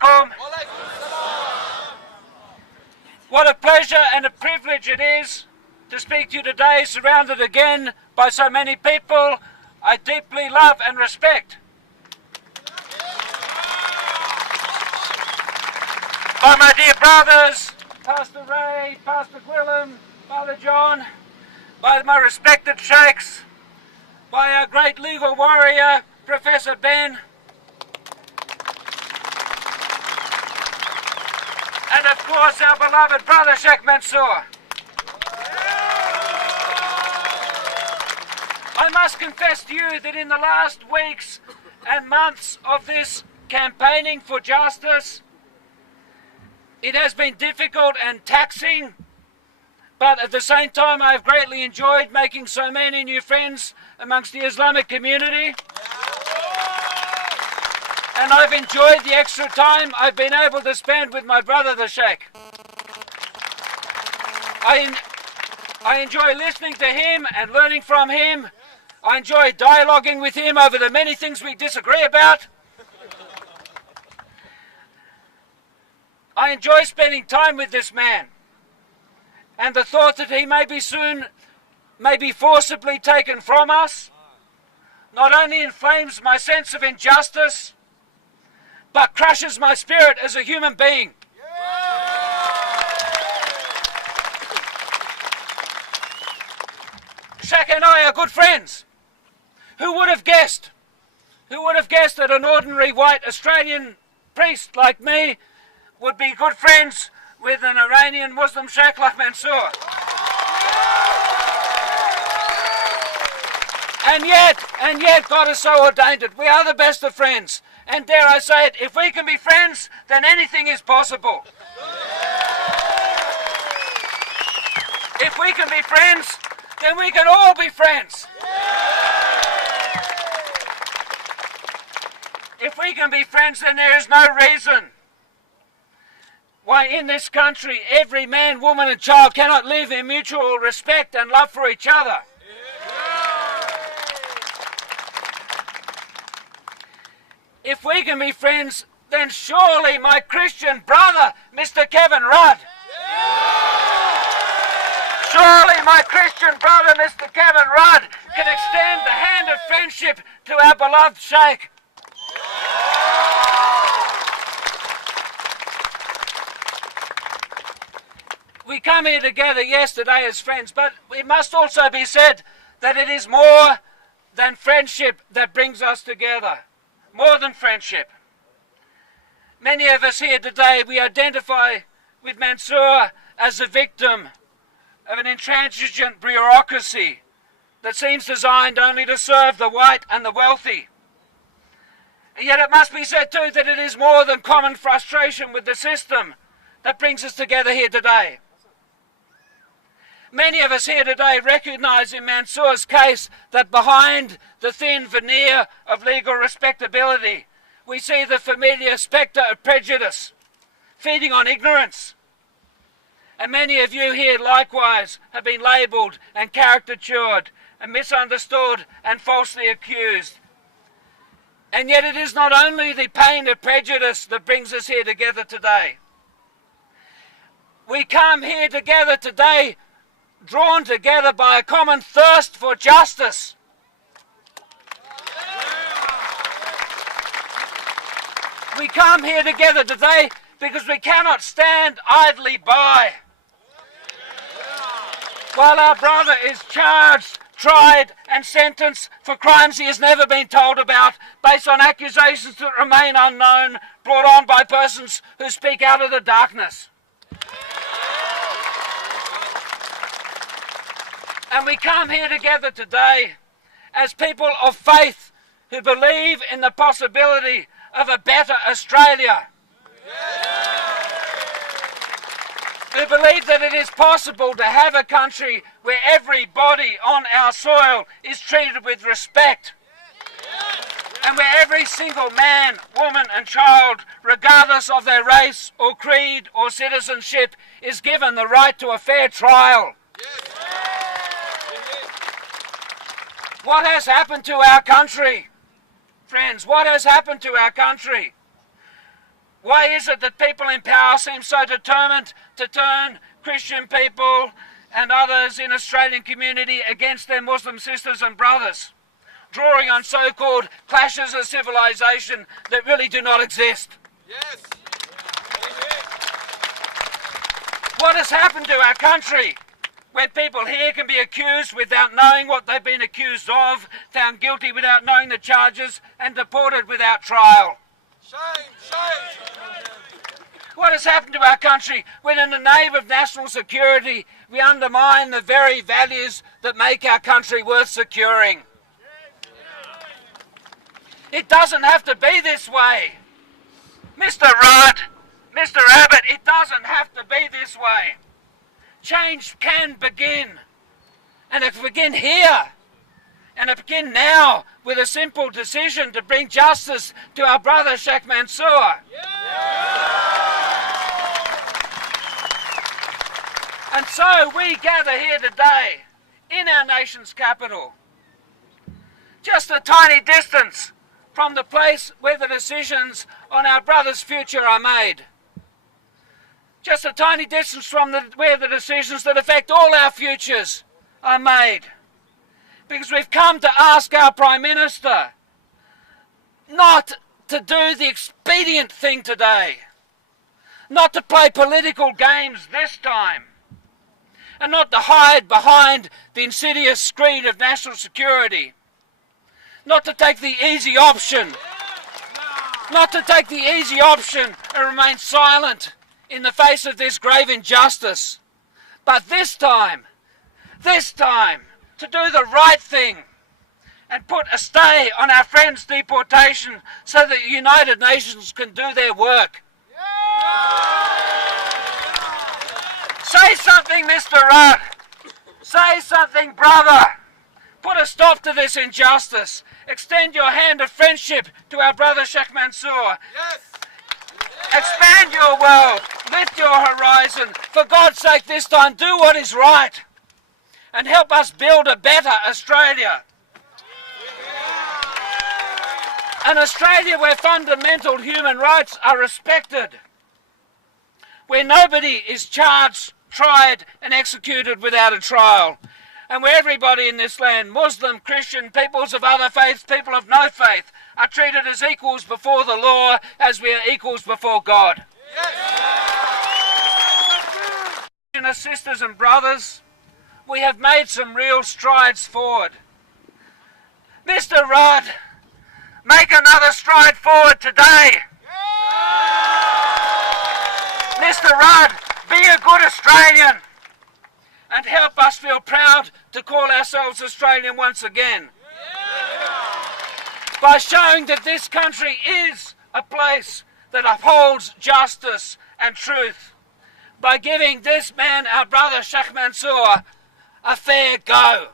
alaikum. What a pleasure and a privilege it is to speak to you today, surrounded again by so many people I deeply love and respect. By my dear brothers, Pastor Ray, Pastor Gwilym, Father John, by my respected sheikhs, by our great legal warrior, Professor Ben, and of course our beloved brother Sheikh Mansour. I must confess to you that in the last weeks and months of this campaigning for justice, it has been difficult and taxing, but at the same time I have greatly enjoyed making so many new friends amongst the Islamic community. And I've enjoyed the extra time I've been able to spend with my brother the Sheikh. I enjoy listening to him and learning from him. I enjoy dialoguing with him over the many things we disagree about. I enjoy spending time with this man, and the thought that he may be forcibly taken from us not only inflames my sense of injustice, but crushes my spirit as a human being. Sheikh and I are good friends. Who would have guessed? Who would have guessed that an ordinary white Australian priest like me would be good friends with an Iranian Muslim Sheikh like Mansour? And yet God has so ordained it. We are the best of friends. And dare I say it, if we can be friends, then anything is possible. If we can be friends, then we can all be friends. If we can be friends, then there is no reason why in this country every man, woman and child cannot live in mutual respect and love for each other. If we can be friends, then surely my Christian brother, Mr. Kevin Rudd, surely my Christian brother, Mr. Kevin Rudd, can extend the hand of friendship to our beloved Sheikh. We come here together yesterday as friends, but it must also be said that it is more than friendship that brings us together. More than friendship. Many of us here today, we identify with Mansour as a victim of an intransigent bureaucracy that seems designed only to serve the white and the wealthy. And yet it must be said too that it is more than common frustration with the system that brings us together here today. Many of us here today recognise in Mansour's case that behind the thin veneer of legal respectability, we see the familiar spectre of prejudice, feeding on ignorance. And many of you here likewise have been labelled and caricatured and misunderstood and falsely accused. And yet it is not only the pain of prejudice that brings us here together today. We come here together today drawn together by a common thirst for justice. We come here together today because we cannot stand idly by while our brother is charged, tried and sentenced for crimes he has never been told about, based on accusations that remain unknown, brought on by persons who speak out of the darkness. And we come here together today as people of faith who believe in the possibility of a better Australia. Who believe that it is possible to have a country where everybody on our soil is treated with respect. And where every single man, woman and child, regardless of their race or creed or citizenship, is given the right to a fair trial. What has happened to our country? Friends, what has happened to our country? Why is it that people in power seem so determined to turn Christian people and others in Australian community against their Muslim sisters and brothers, drawing on so-called clashes of civilization that really do not exist? Yes. What has happened to our country when people here can be accused without knowing what they've been accused of, found guilty without knowing the charges, and deported without trial? Shame, shame. What has happened to our country when in the name of national security we undermine the very values that make our country worth securing? It doesn't have to be this way. Mr. Rudd, Mr. Abbott, it doesn't have to be this way. Change can begin, and it can begin here, and it begin now with a simple decision to bring justice to our brother Sheikh Mansour. And so we gather here today in our nation's capital, just a tiny distance from the place where the decisions on our brother's future are made. Just a tiny distance from where the decisions that affect all our futures are made. Because we've come to ask our Prime Minister not to do the expedient thing today, not to play political games this time, and not to hide behind the insidious screen of national security, not to take the easy option, and remain silent in the face of this grave injustice, but this time, to do the right thing and put a stay on our friends' deportation so that the United Nations can do their work. Say something, Mr. Rudd. Say something, brother. Put a stop to this injustice. Extend your hand of friendship to our brother Sheikh Mansour. Yes. Expand your world. Lift your horizon. For God's sake, this time, do what is right. And help us build a better Australia. An Australia where fundamental human rights are respected. Where nobody is charged, tried and executed without a trial. And where everybody in this land, Muslim, Christian, peoples of other faiths, people of no faith, are treated as equals before the law as we are equals before God. Yes. Sisters and brothers, we have made some real strides forward. Mr. Rudd, make another stride forward today. Mr. Rudd, be a good Australian and help us feel proud to call ourselves Australian once again. By showing that this country is a place that upholds justice and truth. By giving this man, our brother Sheikh Mansour, a fair go.